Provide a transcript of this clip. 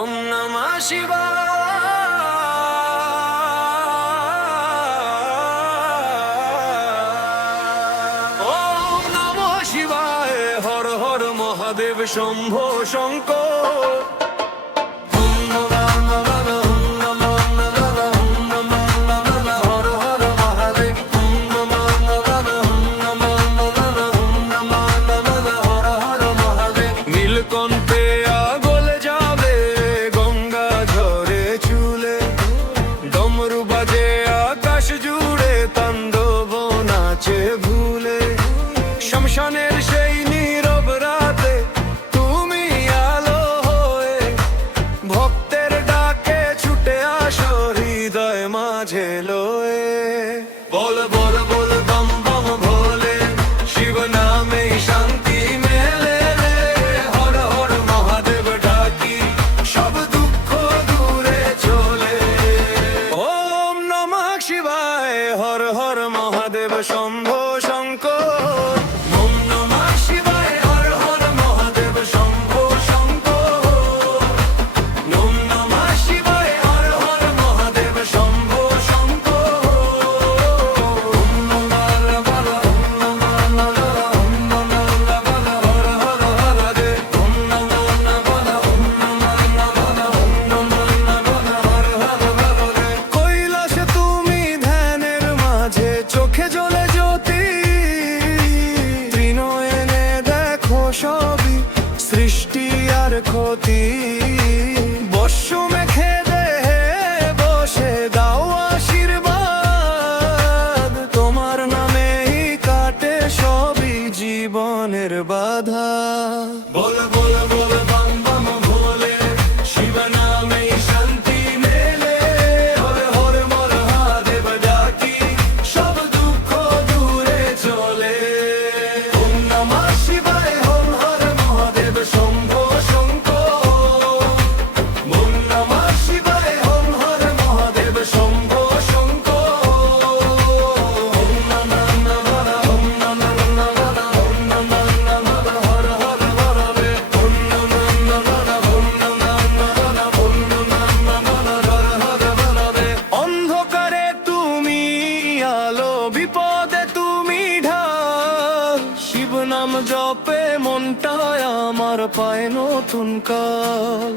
ওম নমঃ শিবায়। ওম নমঃ শিবায়। হর হর মহাদেব শম্ভো শঙ্কর। নীলকণ্ঠে আগল যাবে গঙ্গা ঝরে চুলে, ডমরু বাজে আকাশ জুড়ে তাণ্ডব নাচে ভুলে। শ্মশানের সেই নীরব রাতে তুমি আলো হয়ে ভক্তের ডাকে ছুটে আসো হৃদয় মাঝে লয়ে। বল বল বল বম বম ভোলে, শিব নামে শান্তি মেলে। হর হর মহাদেব ডাকি, সব দুঃখ দূরে চলে। ওম নমঃ শিবায়। হর হর মহাদেব শম্ভো শঙ্কর। ওম নমঃ শিবায়। হর হর মহাদেব শম্ভো শঙ্কর। ওম নমঃ শিবায়। হর হর মহাদেব শম্ভো শঙ্কর। ওম নমঃ বল ওম নমঃ ওম নমঃ বল হর হর মহাদেব। ওম নমঃ বল ওম নমঃ বল ওম নমঃ বল হর হর মহাদেব। কৈলাসে তুমি ধ্যানের মাঝে চোখে জ্বলে জ্যোতি, ত্রিনয়নে দেখো সবই সৃষ্টি আর ক্ষতি। বর্ষ মেখে দেহে বসে দাও আশীর্বাদ, তোমার নামেই কাটে সবই জীবনের বাধা। বল বল বল বম বম ভোলে, শিব নামেই শান্তি মেলে। হর হর মহাদেব ডাকি, সব দুঃখ দূরে চলে। ওম নমঃ শিবায়। হর হর মহাদেব শম্ভো শঙ্কর। ওম নমঃ শিবায়। হর হর মহাদেব শম্ভো শঙ্কর। ওম নমঃ বল ওম নমঃ বল ওম নমঃ বল হর হর মহাদেব। ওম নমঃ বল ওম নমঃ বল ওম নমঃ বল হর হর মহাদেব। অন্ধকারে তুমি আলো, বিপদে তুমি ঢাল, শিব নাম জপে মনটা আমার পায় নতুন কাল।